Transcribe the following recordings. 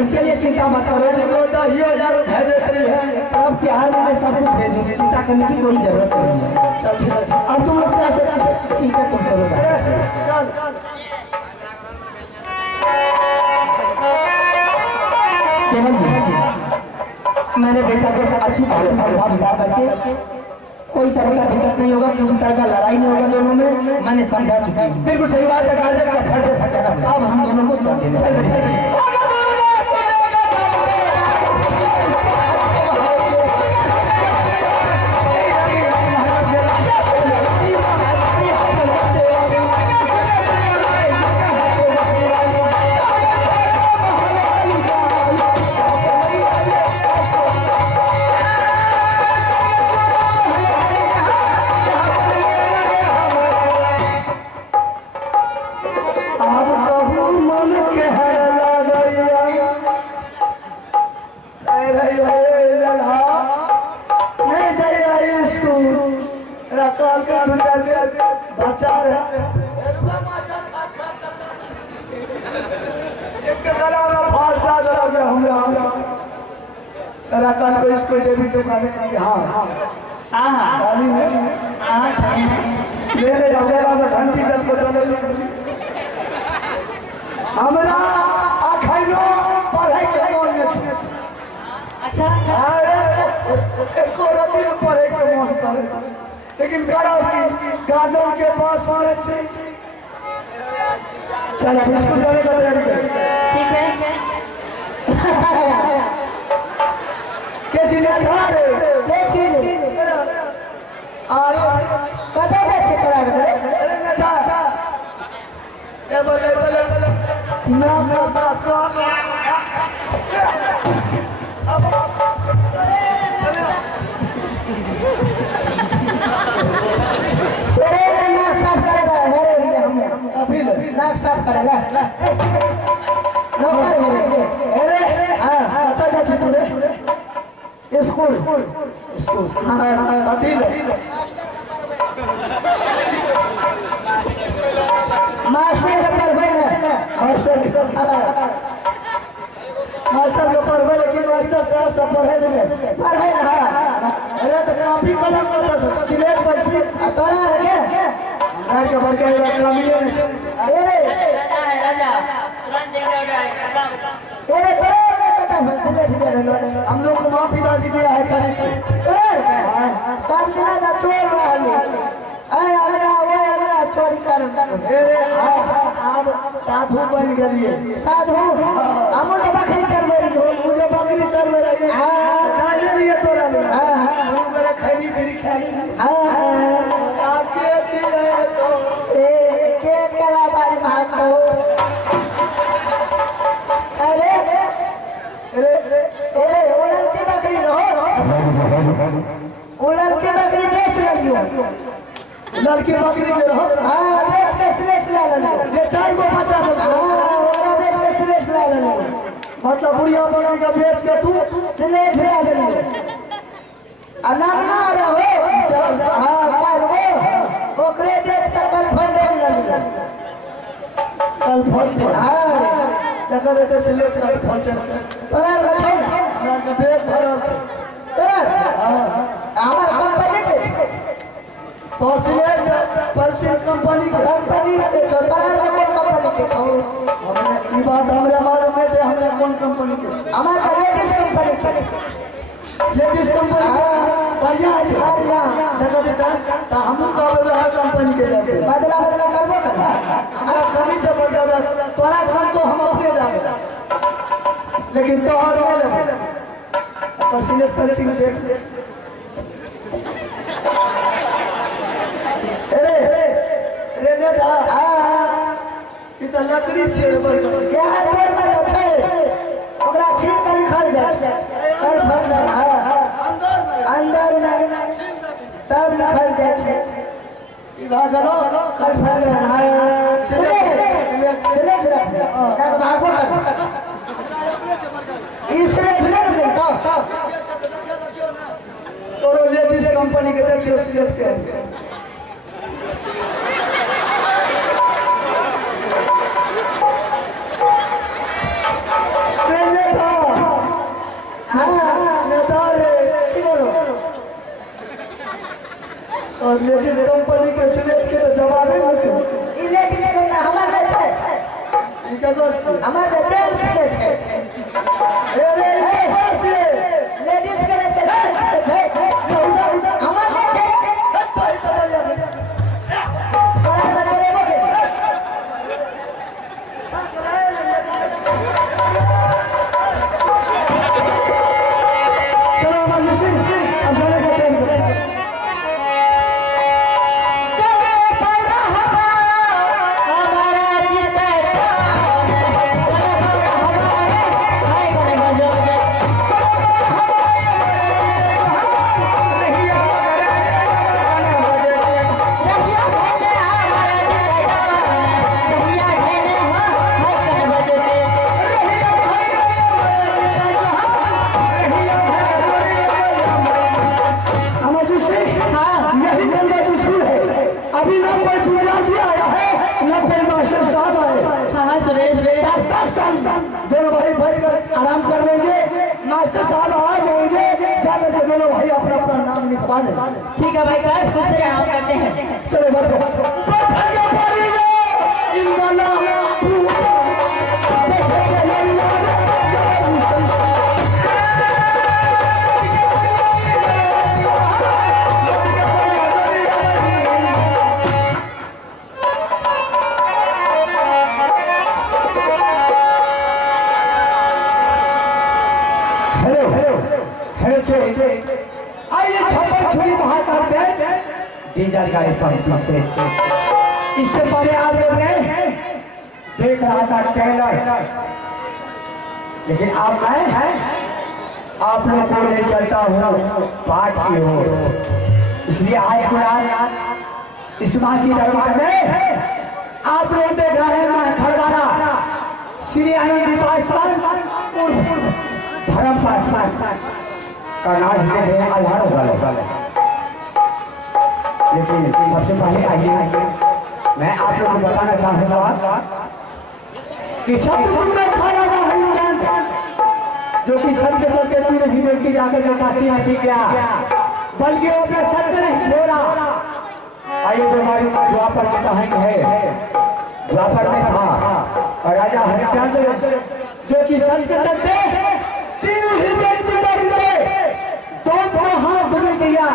इसके लिए चिंता मत करो। भेजे है अब त्योहार में सब कुछ भेजूंगी, चिंता करने की कोई जरूरत नहीं है। चल अब तुम लोग जा सकते, ठीक है तुम करो चल। मैंने देखा कि अच्छी बात समझा बुझा करके कोई तरह का दिक्कत नहीं होगा, किसी तरह का लड़ाई नहीं होगा दोनों में, मैंने समझा चुकी हूँ। बिल्कुल सही बात है, गार्जियन का फर्ज है सकता। अब हम दोनों को चल देना को इसको जब तो हाँ मेरे घंटी हमारा पढ़ाई के अच्छा पढ़े के मन करे, लेकिन गाजर के पास चल स्कूल जाने का तैयारी कर। ठीक है कैसी नहीं खा रहे कैसी नहीं और पता कैसे करा रहे अरे ना जा ए बोले नाम का साथ को अब तेरे नाक साफ करेगा है हम अभी नाक साफ करेगा नौकर हो रहे अरे हां पता जा तू स्कूल स्कूल अतील मास्टर का परवे है मास्टर का परवे, लेकिन मास्टर साहब सब पढ़े नहीं पढ़े हां अरे तो कॉपी कलम करता सब सिलेट पर से तोरा है क्या राज का भर के कमी है अरे राजा तुरंत दे दे हम लोग को माँ पिताजी दिया है चोर चोरी कर साधु बन गए साधु हम तो बकरी चल रही हो मुझे बकरी चल रही है जाने रही है तोरा खैनी फिरी खाई आपके तो के करा बारी भाग अरे उड़न की बकरी बकरी बेच रही हो लड़की बकरी जो रहो हाँ बेच के स्लेट ला लो ये 4 को 5 हाँ ओरा बेच के स्लेट ला लो मतलब बुढ़िया बकरी का बेच के तू स्लेट ला लो अनाम ना रहो हाँ 4 को ओकरे बेच के कल फंड ला लो कल फंड हाँ चक्कर के स्लेट का फंड तोरा का छोड़ हमरा के बेच भरल छै तोरा हमर कंपनी के तो स्लेट परसिन कंपनी के छोटा कंपनी के छो हमने ई बात हमरा मालूम है से हमरा कौन कंपनी के हमारा लेडीज कंपनी के लेडीज कंपनी बढ़िया है बढ़िया देखो बेटा तो हम कहबे है कंपनी के बदला बदला करबो करना अगर कमी से बढ़ा तोरा काम तो हम अपने जाने लेकिन तोहर में ले परसिन देख लकड़ी से क्या है छै ओकरा छीन के निकाल दे कर भर अंदर में तब निकाल दे छै ई भागलो कर भर चले रख का भागो अपने से बरका इसरे फिर तो तोरो लेडीज कंपनी के देखियो सिलेक्ट के আমার জেন্টস আছে लेडीज के আমার আছে दोनों भाई बैठ कर आराम कर लेंगे। मास्टर साहब आ जाएंगे, जाकर के दोनों भाई अपना अपना नाम लिखवा दें। ठीक है भाई साहब, खुश रहे, हम करते हैं। चलो बैठो। आइए छप्पन छुरी बहाकर डीजल गाड़ी पंक्ति से इससे पहले आप लोग ने देख रहा था टेलर, लेकिन अब मैं आप लोग को ले चलता हूँ पाठ की ओर। इसलिए आज के रात इस माह की दरबार में आप लोग देख रहे हैं मैं खड़गाना श्री आनंद पासवान धर्म पासवान का नाच दे रहे आधार होगा। लेकिन सबसे पहले आइए मैं आप लोगों को बताना चाहूंगा कि सतगुरु में खड़ा था हनुमान, जो कि सत्य सत्य तीन ही व्यक्ति जाकर के काशी में ठीक गया, बल्कि वो अपना सत्य नहीं छोड़ा। आइए जो हमारी द्वापर की कहानी है, द्वापर में था और राजा हरिश्चंद्र जो कि सत्य सत्य तीन ही व्यक्ति दोनों हाथ में दिया,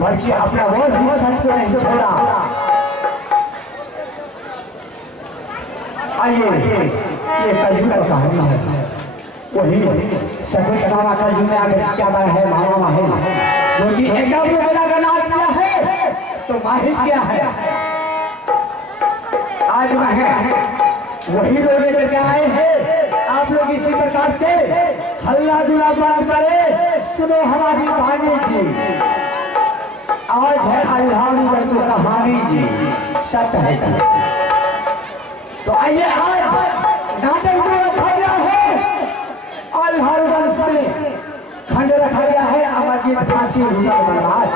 बल्कि अपना वो भी सत्य नहीं छोड़ा। आइए ये कलयुग का कहानी है, वही सभी कनावा कलयुग में आकर क्या है माया माहिर, जो कि एकदम बेला का नाच किया है तो माहिर क्या है। आज मैं वही लोग लेकर के आए हैं, आप लोग इसी प्रकार से हल्ला दुला बात करे, सुनो हमारी कहानी जी। आज है अल्लाहरी की कहानी जी, सत्य है। तो आइए आज नाटक जो रखा गया है अल्लाहर वंश में खंड रखा गया है अमरजीत फांसी हुआ बनवास।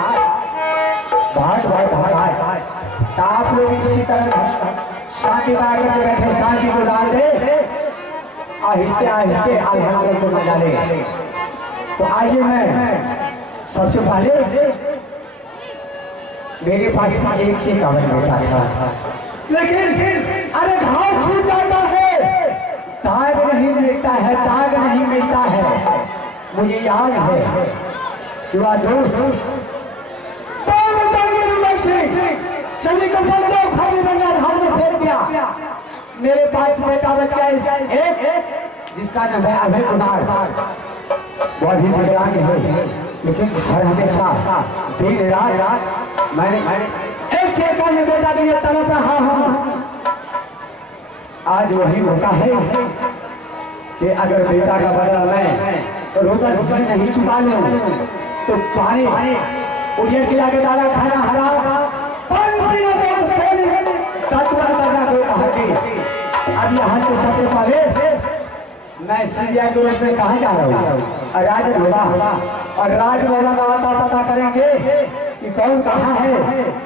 बहुत आप लोग इसी तरह शांति बाग में बैठे शांति को डाल दे, आहिस्ते आहिस्ते अल्लाह को मजा ले। तो आइए मैं सबसे पहले मेरे पास एक से कागज होता था, लेकिन अरे घाव छूट जाता है, दाग नहीं मिलता है, दाग नहीं मिलता है। मुझे याद है दोस्त शनि को बंदो खाली बंदा धार में फेंक दिया। मेरे पास बेटा बच गया एक जिसका नाम है अभय कुमार, वो अभी निगरान है, लेकिन हर हमेशा दिन रात मैंने एक से एक बेटा भी तड़प रहा हूँ। आज वही होता है कि अगर बेटा का बदला मैं तो रोजा नहीं चुका लूं तो पानी उजड़ के आगे डाला खाना हरा अब यहाँ से सबसे पहले मैं सिंधिया के रूप में कहाँ जा रहा हूँ, राज होगा और राज होगा का पता करेंगे कि कौन कहाँ है,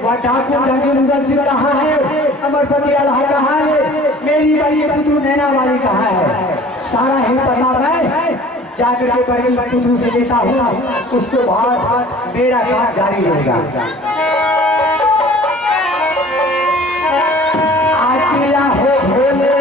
वह डाकू जंगल मुगल सिंह कहाँ है, अमरपति अल्लाह कहाँ है, मेरी बड़ी पुतू नैना वाली कहाँ है, सारा ही पता मैं जाकर के बड़ी पुतू से लेता हूँ, उसके बाद मेरा काम जारी रहेगा। अकेला हो भोले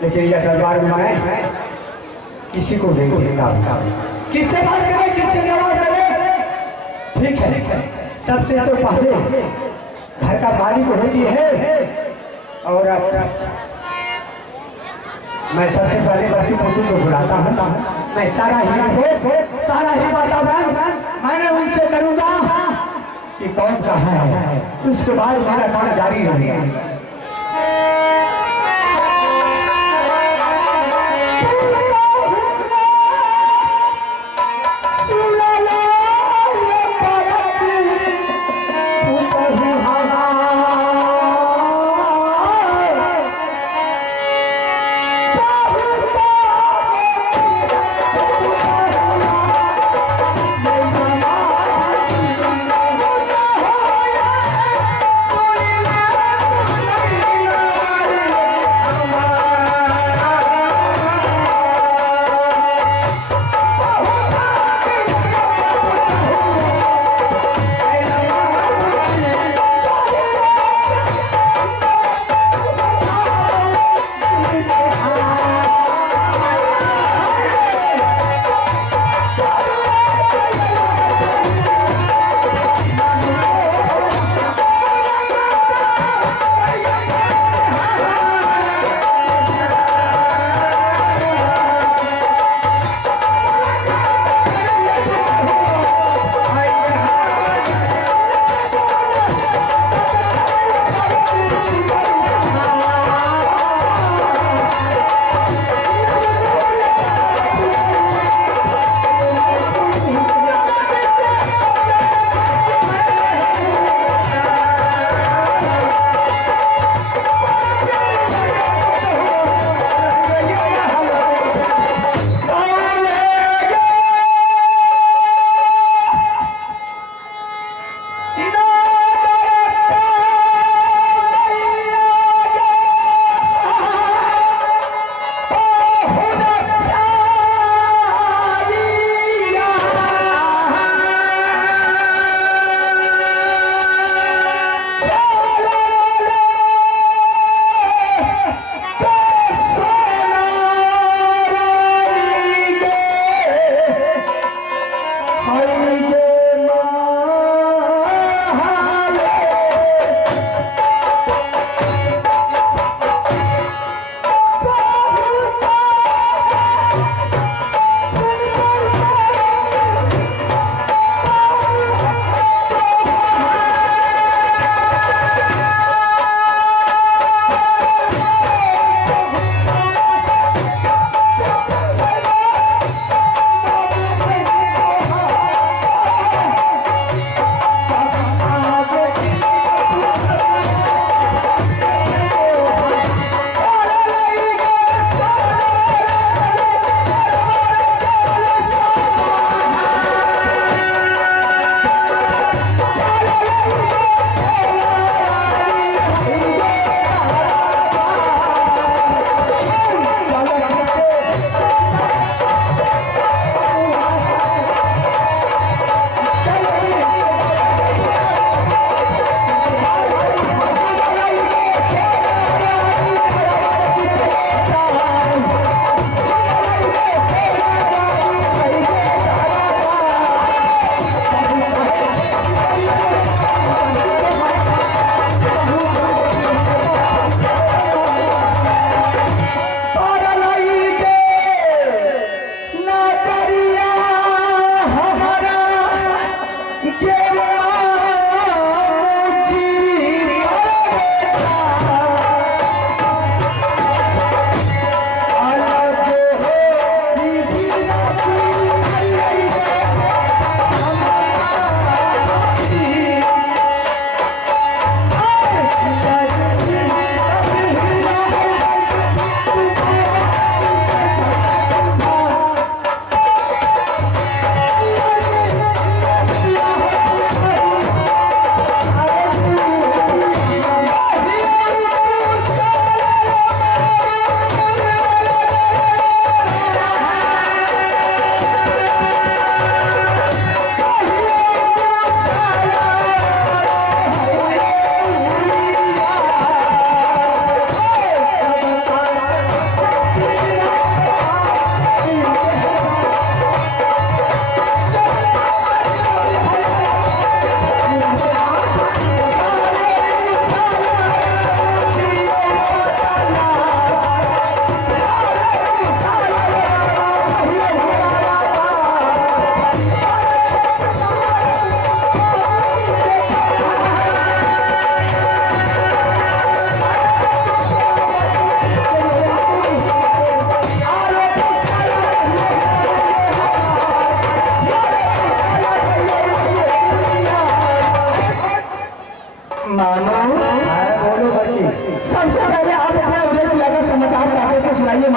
लेकिन यह दरबार में मैं किसी को नहीं बोलेगा। किससे बात करें, किससे जवाब करें? ठीक है, सबसे तो पहले घर का मालिक होती है और मैं सबसे पहले बच्ची फोटो को बुलाता हूँ। मैं सारा ही वातावरण मैंने उनसे करूँगा कि कौन कहाँ है, उसके बाद मेरा काम जारी रहेगा।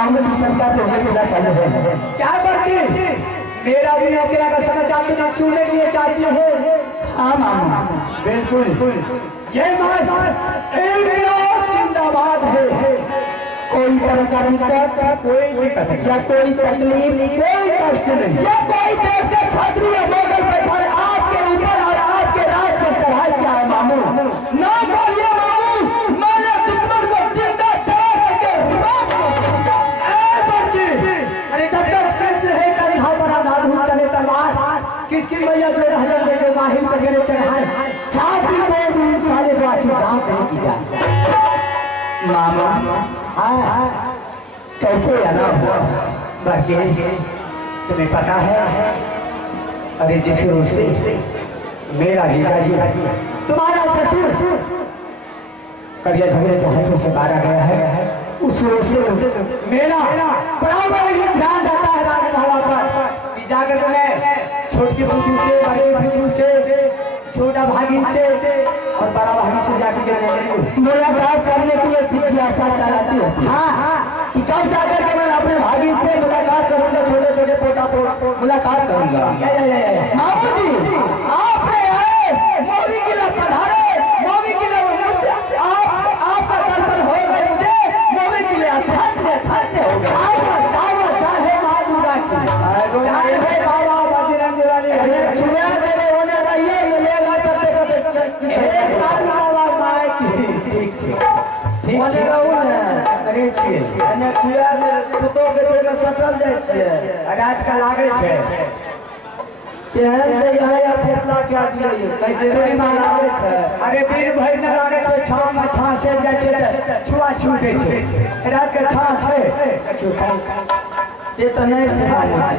मामले की शंका से उन्हें मिला चालू है। क्या बात मेरा भी अकेला का समाचार तुम सुनने के लिए चाहती हो? हाँ मामा बिल्कुल। ये बात जिंदाबाद है। कोई तरह का दिक्कत, कोई दिक्कत या कोई तकलीफ, कोई कष्ट नहीं, या कोई देश से छतरी या मोगल बैठा है आपके ऊपर और आपके राज पर चढ़ाई क्या है मामू? ना बोलिए मामू, मैंने दुश्मन को जिंदा चढ़ा करके अरे जब तक शेष है कंधा पर आधाधु चले तलवार, किसकी मैया जो रह जाए जो माहिम वगैरह चढ़ाए छाती को साले को आखिर जहाँ नहीं की जाए। मामा हाँ कैसे आना हुआ? बाकी तुम्हें पता है अरे जिस रूप से मेरा जीजा जी तुम्हारा ससुर करिया झगड़े के हाथों से मारा गया है, उस रूप से मेरा बड़ा ध्यान रहता है राजमहला पर कि जाकर मैं छोटी बहू से, बड़े बहू से, छोटा भागिन से और बड़ा भागिन से जाकर मुलाकात करने के लिए जिज्ञासा कराती हूँ। हाँ कि कब जाकर के मैं अपने भागिन से मुलाकात करूंगा, छोटे छोटे पोता मुलाकात करूंगा। मामू जी आपने आए मोदी किला पधारे, मोदी किले मुझसे आपका दर्शन हो गए, मुझे मोदी किले धन्य धन्य हो गया। चाहे माँ दुर्गा की बाबा बजरंग वाली छुआ देने होने रहिए मिलेगा करते रात का लागे छे केहन से यहाँ फैसला क्या दिया ये लागे छे? अरे दिन भर न लागे छे, छाव में छाँ से जाए छे छुआ छूटे छे रात के छाँ छे से तो नहीं छे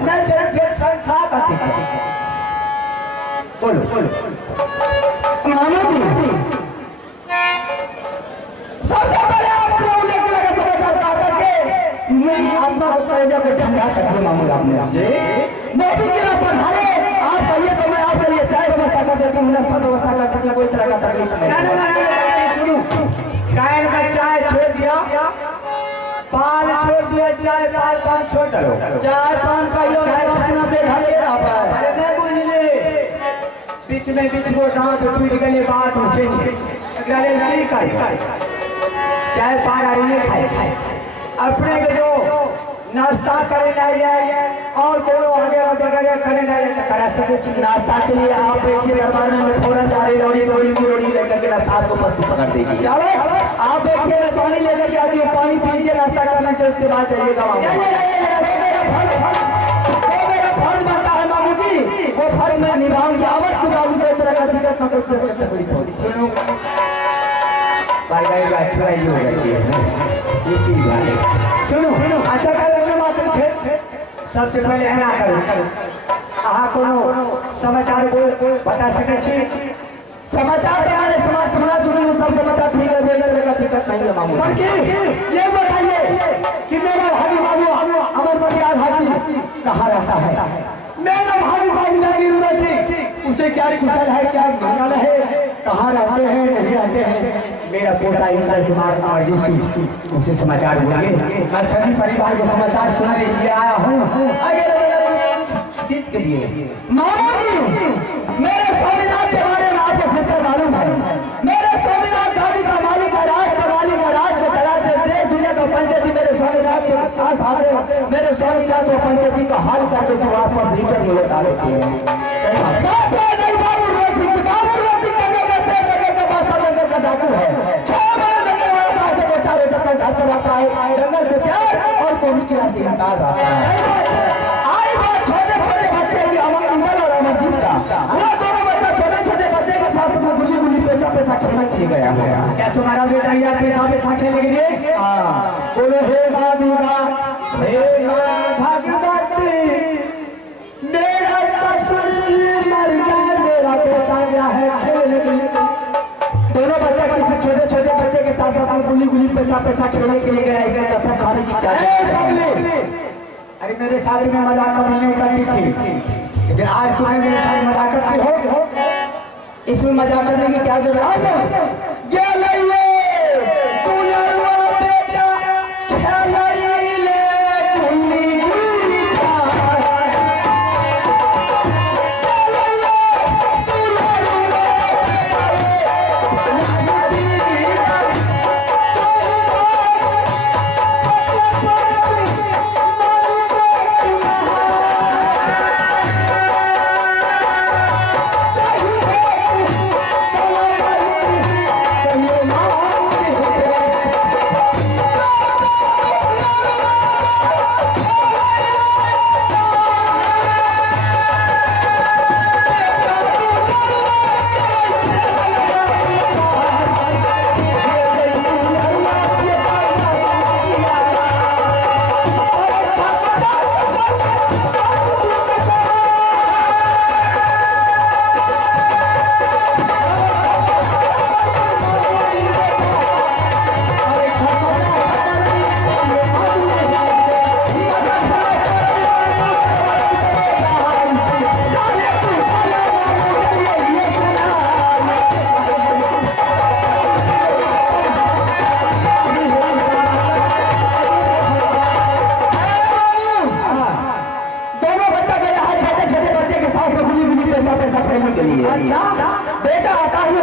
नहीं छे फिर संख्या कथी बोलो बोलो मामा जी। सबसे पहले आप लोग लगा समाचार पाकर के मैं आपका कलेजा को ठंडा कर दूं मामूला आपने जी मोदी किला पर हारे आप कहिए तो मैं आपके लिए चाय व्यवस्था कर देता हूँ, नाश्ता व्यवस्था कर देता हूँ, कोई तरह का तकलीफ नहीं। सुनो गाय का चाय छोड़ दिया, पान छोड़ दिया, चाय पान छोड़ दो, चाय पान का यो अपना पे ढले अरे मैं बुझले बीच में बीच को दांत टूट गए बात उठे गले नहीं खाए चाय पान नहीं खाए अपने के जो नाश्ता करे नहीं जाए और कोनो आगे वगैरह करे नहीं करा सके नाश्ता के लिए आप देखिए दरबार में फौरन जा रही रोड़ी लेकर के नाश्ता को पस्त पकड़ देगी। चलो आप देखिए मैं पानी लेकर के आती हूँ, पानी पीजिए, नाश्ता करना चाहिए, उसके बाद जाइएगा। फर्ज बनता है मामू जी, वो फर्ज मैं निभाऊंगी अवश्य निभाऊंगी, इस तरह का दिक्कत न कोई। सुनो भाई भाई अच्छा ही हो जाती है ये चीज बात है। सुनो अच्छा कर सबसे पहले है ना करो अहाँ कोनो समाचार को बता सके छी? समाचार हमारे समाज खुला चुनी सब समाचार ठीक है, बेटा दिक्कत नहीं है मामू। बल्कि ये बताइए कि मेरा भाभी बाबू अमर बलियार हाजी कहाँ रहता है? मेरा भाभी बाबू नहीं उसे क्या कुशल है, क्या मंगल है, कहाँ रहते हैं नहीं रहते हैं? मेरा पोता उसे समाचार बोलिए, मैं सभी परिवार को समाचार सुनाने के लिए आया हूँ जीत के लिए। मामा जी मेरे स्वामीनाथ के बारे में आपको फिर मालूम है, मेरे स्वामीनाथ गाड़ी का मालिक है, राज का मालिक है, राज को चलाते देश दुनिया का पंचायती मेरे स्वामीनाथ के पास आते, मेरे स्वामीनाथ को पंचायती का हाल करके उसे वापस रिटर्न में लौटा देते हैं। डाकू है 6 महीने लगने वाला है, बेचारे जब डॉक्टर आता है जंगल से प्यार और कोमी की राशि इंकार आता है। आई बात छोटे छोटे बच्चे भी अमर इंदर और अमर जीत का वो दोनों बच्चा छोटे छोटे बच्चे के साथ में गुली पैसा खेलने के लिए गया है। क्या तुम्हारा बेटा यार पैसा खेलने के लिए? बोलो हे बाबूगा हे भगवती मेरा ससुर मर गया, मेरा बेटा गया है खेलने के लिए। दोनों बच्चा किसी छोटे छोटे बच्चे के साथ साथ गुली पैसा खेलने के लिए गया, इसमें कसम खाने की क्या? अरे मेरे शादी में मजाक नहीं करती थी, लेकिन आज तुम्हें मेरे साथ मजाक करती हो, इसमें मजाक करने की क्या जरूरत है? ये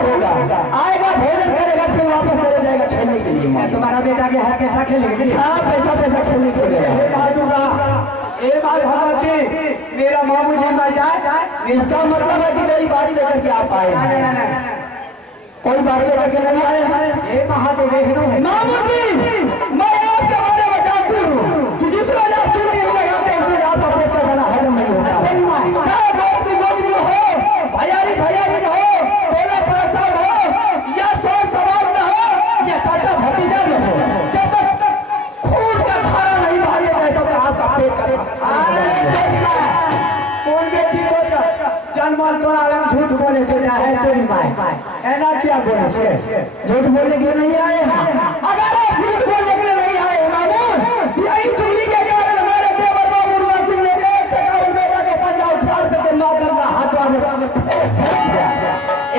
होगा, आएगा भोजन करेगा फिर वापस चले जाएगा खेलने के लिए। तुम्हारा बेटा के हाथ कैसा खेलेगा? हाँ पैसा खेलने के लिए। एक बार भगवती मेरा मामू जी मर जाए, इसका मतलब है कि मेरी बात लेकर के आप आए। कोई बात लेकर के नहीं आए। ये महादेव मामू जी, मैं आपके बारे में जानती हूँ कि जिस वजह आप चुन नहीं लगाते उसमें आपका पेट का खाना हजम नहीं होता। चाहे बहुत भी गोभी हो, भैयारी हो, टोला परेशान हो, या सोच समाज में हो, या चाचा भतीजा में हो, जब तक खून का धारा नहीं बहाया जाए तब तक आपका पेट का कौन बेटी को जन्मल तो आराम झूठ बोले तो है तेरी माँ ऐना क्या बोले झूठ बोलने के लिए नहीं आए। अगर आप झूठ बोलने के लिए नहीं आए मामू, यही चुगली के कारण हमारे देवर बाबू उर्वशी सिंह ने 151 बेटा के पंजा उछाल करके नौकर का हाथ में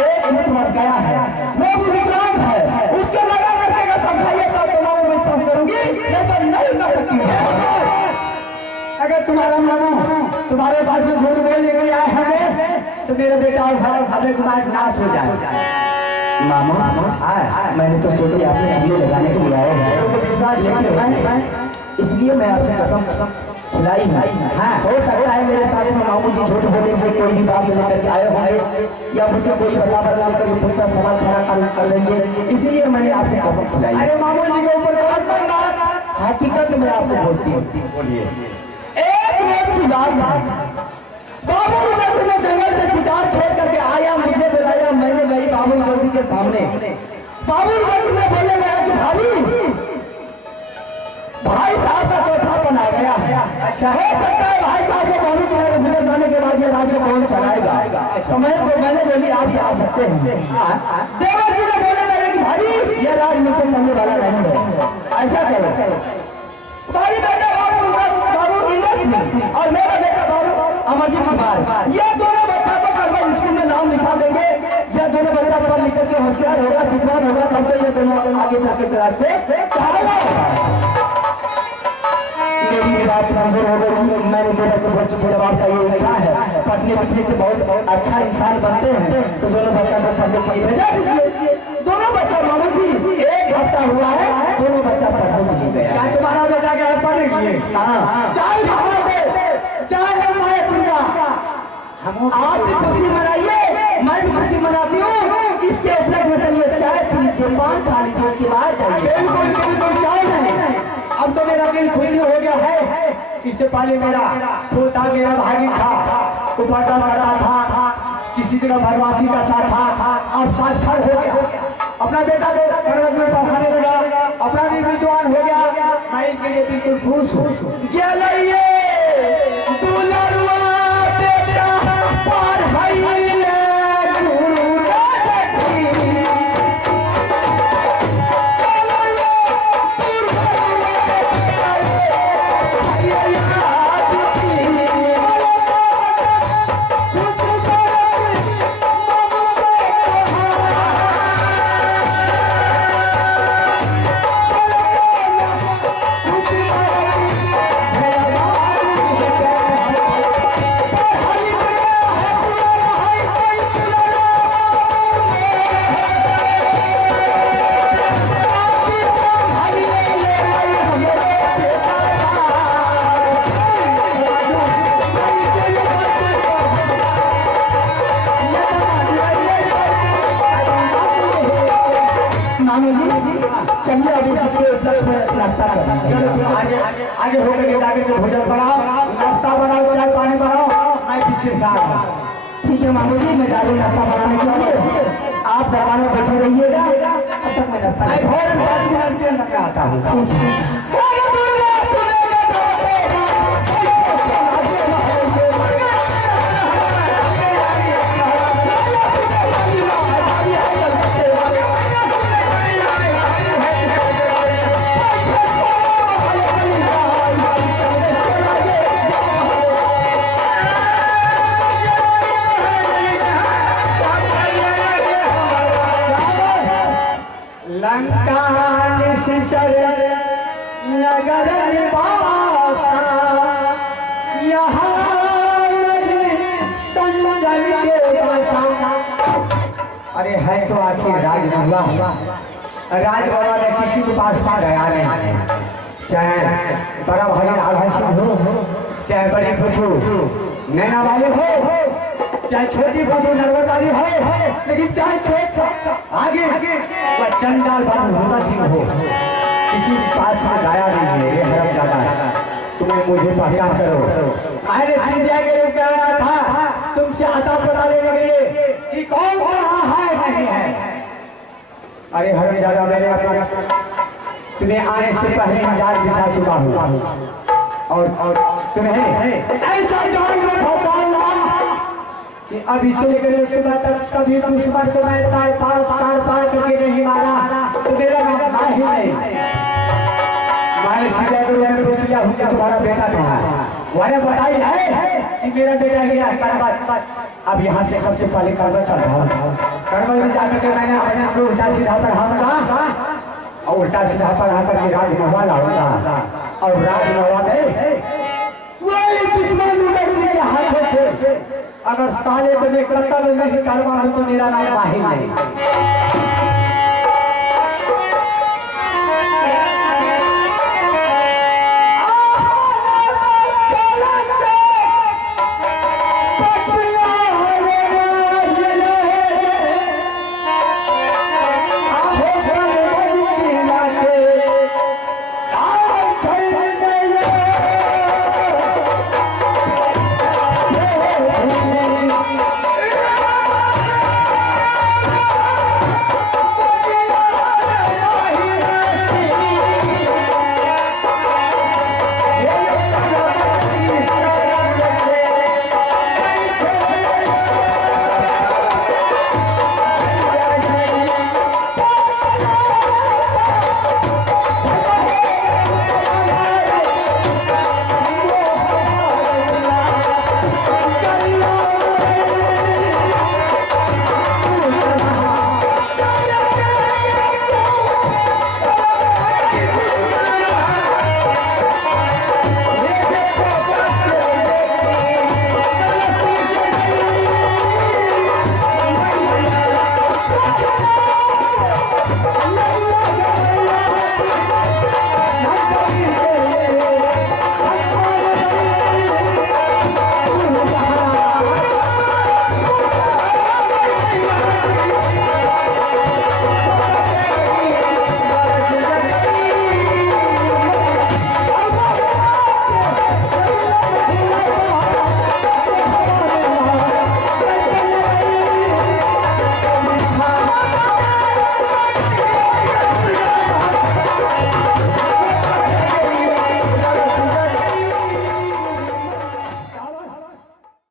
एक मिनट बच गया है। वो विकलांग है, उसके लगा करके का समझाइए तो मामू में समझ करूंगी, नहीं तो नहीं कर सकती। अगर तुम्हारा मामू तुम्हारे पास में झूठ बोलने के लिए आए हैं तो मेरे बेटा और सारा खाते तुम्हारे नाश हो जाए। मामू मैंने तो सोची आपने हमले लगाने के लिए आए हैं, इसलिए मैं आपसे कसम खिलाई है। हाँ हो सकता है मेरे साथ में मामू जी झूठ बोलेंगे, कोई भी बात लेकर के आए होंगे या मुझसे कोई बता कर दूसरा सवाल खड़ा कर लेंगे, इसलिए मैंने आपसे कसम खिलाई। अरे मामू जी के ऊपर हकीकत में आपको बोलती हूँ। बोलिए। बाबू उर्वशी ने जंगल से शिकार छोड़ करके आया, मुझे बुलाया, मैंने गई बाबू उर्वशी के सामने। बाबू उर्वशी ने बोले लगा कि भाई साहब का चौथापन आ गया है। अच्छा हो सकता है भाई साहब को बाबू तुम्हारे घूमे जाने के बाद ये राज्य कौन चलाएगा। समय को मैंने बोली आप जा सकते हैं। देवर जी ने बोले लगे कि भाई ये राज मुझसे चलने वाला नहीं है, ऐसा करो। भाई बेटा बाबू और मेरा बेटा बाबू अमरजीत कुमार, ये दोनों बच्चा को गवर्नमेंट स्कूल में नाम लिखा देंगे। यह दोनों बच्चा पढ़ लिख के होशियार होगा, विद्वान होगा, तब तो ये दोनों आगे जाके रास्ते चलेगा। मेरी बात मंजूर हो गई। मैंने बोला कि बच्चों को जवाब का ये इच्छा है, पढ़ने लिखने से बहुत अच्छा इंसान बनते हैं, तो दोनों बच्चा को पढ़ने के लिए भेजा दीजिए। दोनों बच्चा मामू जी 1 हफ्ता हुआ है, दोनों बच्चा पढ़ने के लिए गया। क्या तुम्हारा बेटा क्या पढ़ने के लिए? आप भी खुशी मनाइए, मैं भी खुशी मनाती हूँ। इसके उपलक्ष्य में चलिए चाय पी लीजिए, पान खा लीजिए, उसके बाद जाइए। बिल्कुल चाय नहीं, अब तो मेरा दिल खुशी हो गया है। इससे पहले मेरा पोता मेरा भाई था, उपासना करता था, किसी जगह भरवासी करता था, अब साक्षर हो गया। अपना बेटा को सरवत में पढ़ाने लगा, अपना भी विद्वान हो गया। मैं इनके लिए बिल्कुल खुश हूँ। चलिए अभी सबके उपलक्ष्य में नाश्ता आगे होकर के जाके भोजन बनाओ, नाश्ता बनाओ, चाय पानी बनाओ, मैं पीछे से आ रहा हूँ। ठीक है मामू जी, मैं जा रही हूँ नाश्ता बनाने के लिए, आप दरबार में बैठे रहिएगा, तब तक मैं नाश्ता भोजन 5 मिनट के अंदर आता हूँ। नगर निवासा यहाँ संजल के बसा। अरे है तो आखिर राज हुआ राज बाबा ने किसी के पास पा गया नहीं, चाहे बड़ा भाई आल्हा सिंह हो, चाहे बड़ी फुफू नैना वाले हो, चाहे छोटी फुफू नरवर वाली हो, लेकिन चाहे छोट आगे वह चंडाल बाबू होता सिंह हो, किसी के पास में गाया नहीं है। ये हरम दादा तुम्हें मुझे पहचान करो, मैंने सिंधिया के रूप में आया था, तुमसे आता बताने लगे कि कौन कहाँ है नहीं है। अरे हरम दादा मैंने अपना तुम्हें आने से पहले हजार बिछा चुका हूँ और तुम्हें ऐसा जान में फंसाऊंगा कि अभी से लेकर सुबह तक सभी दुश्मन को मैं तार पार करके नहीं मारा तो मेरा नाम ना ही नहीं। मैंने सीधा को मैंने पूछ लिया हूँ कि तुम्हारा बेटा कहाँ है, मैंने बताई है कि मेरा बेटा गया करबत। अब यहाँ से सबसे पहले करबत चल रहा हूँ, करबत में जाकर के मैंने अपने आप को उल्टा सीधा पढ़ाऊंगा और उल्टा सीधा पढ़ा करके राजमहल लाऊंगा और राजमहल में वही दुश्मन के हाथों से अगर साले बने कत्ल नहीं करवा तो मेरा नाम बाहिर नहीं।